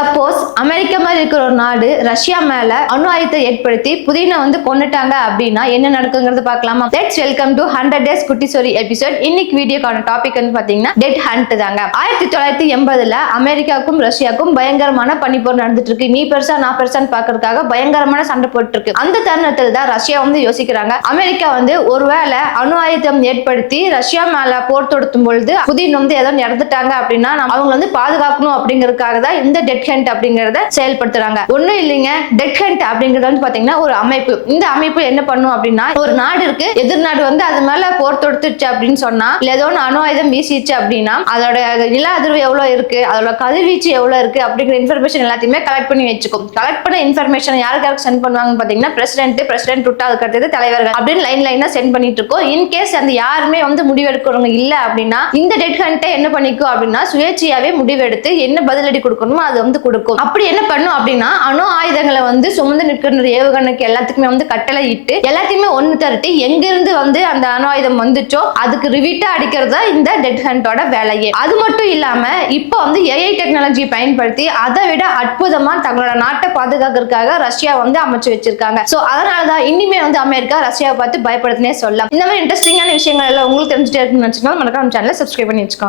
Suppose America மாதிரி இருக்கிற ஒரு நாடு ரஷ்யா மேல அணு ஆயுதத்தை ஏற்படுத்தி புதினை கொண்டுட்டாங்க அப்படின்னா என்ன நடக்குங்கிறது பார்க்கலாமா? லெட்ஸ் வெல்கம் டு 100 டேஸ் குட்டி ஸ்டோரி எபிசோட். இன்னைக்கு வீடியோக்கான டாபிக் பாத்தீங்கன்னா டெட் ஹண்ட் தாங்க. 1980ல அமெரிக்காவுக்கும் ரஷ்யாவுக்கும் பயங்கரமான பனிப்போர் நடந்துட்டு இருக்கு. நீ பெருசா நான் பெருசான்னு பாக்குறதுக்காக பயங்கரமான சண்டை போட்டு இருக்கு. அந்த தருணத்தில் தான் ரஷ்யா யோசிக்கிறாங்க, அமெரிக்கா ஒருவேளை அணு ஆயுதம் ஏற்படுத்தி ரஷ்யா மேல போர் தொடுத்தும் பொழுது புதின் ஏதோ இறந்துட்டாங்க அப்படின்னா அவங்க பாதுகாக்கணும் அப்படிங்கறதுக்காக தான் இந்த டெட் ஹண்ட் அப்படிங்கறத செயல்படுத்துறாங்க. ஒண்ணும் இல்லைங்க, டெட் ஹண்ட் அப்படிங்கறது பாத்தீங்கன்னா ஒரு அமைப்பு. இந்த அமைப்பு என்ன பண்ணும் அப்படின்னா, ஒரு நாடு இருக்கு, எதிர் நாடு அது மேல போர் தொடுத்துச்சு அப்படின்னு சொன்னா, இல்ல ஏதோ அணு ஆயுதம் வீசிச்சு அப்படின்னா அதோட நில அதிர்வு எவ்வளவு இருக்கு, அதோட கதிர்வீச்சு எவ்வளவு இருக்கு அப்படிங்கிற இன்ஃபர்மேஷன் எல்லாத்தையுமே கலெக்ட் பண்ணி வச்சுக்கும். கலெக்ட் பண்ண இன்ஃபர்மேஷன் யாருக்கு சென்ட் பண்ணுவாங்க பாத்தீங்கன்னா பிரசிடென்ட் விட்டா அதுக்கு தலைவர்கள் அப்படின்னு லைனா சென்ட் பண்ணிட்டு இருக்கோம். இன்கேஸ் அந்த யாருமே முடிவெடுக்கிறவங்க இல்ல அப்படின்னா இந்த டெட் ஹண்ட் என்ன பண்ணிக்கும் அப்படின்னா சுயேட்சையாவே முடிவெடுத்து என்ன பதிலடி கொடுக்கணுமோ அது கொடுக்கும். அப்படி என்ன பண்ணும் அப்படின்னா அணு ஆயுதங்களை சுமந்து நிற்கிற ஏவுகணைக்கு எல்லாத்துக்குமே கட்டளை இட்டு எல்லாத்தையுமே ஒண்ணு திரட்டி எங்க இருந்து அந்த அணு ஆயுதம் வந்துச்சோ அதுக்கு ரிவீட்டா அடிக்கிறது இந்த டெட் ஹண்டோட வேலையே. அது மட்டும் இல்லாம இப்போ ஏஐ டெக்னாலஜி பயன்படுத்தி அதை விட அற்புதமா தங்களோட நாட்டை பாதுகாக்கிறதுக்காக ரஷ்யா அமைச்சு வச்சிருக்காங்க. சோ அதனாலதான் இனிமே அமெரிக்கா ரஷ்யாவை பார்த்து பயப்படுதுன்னே சொல்லலாம். இந்த மாதிரி இன்ட்ரெஸ்டிங்கான விஷயங்கள் எல்லாம் உங்களுக்கு தெரிஞ்சுட்டே இருக்குன்னு நினைச்சீங்கன்னா மறக்காம சேனலை சப்ஸ்கிரைப் பண்ணி வச்சுக்கோங்க.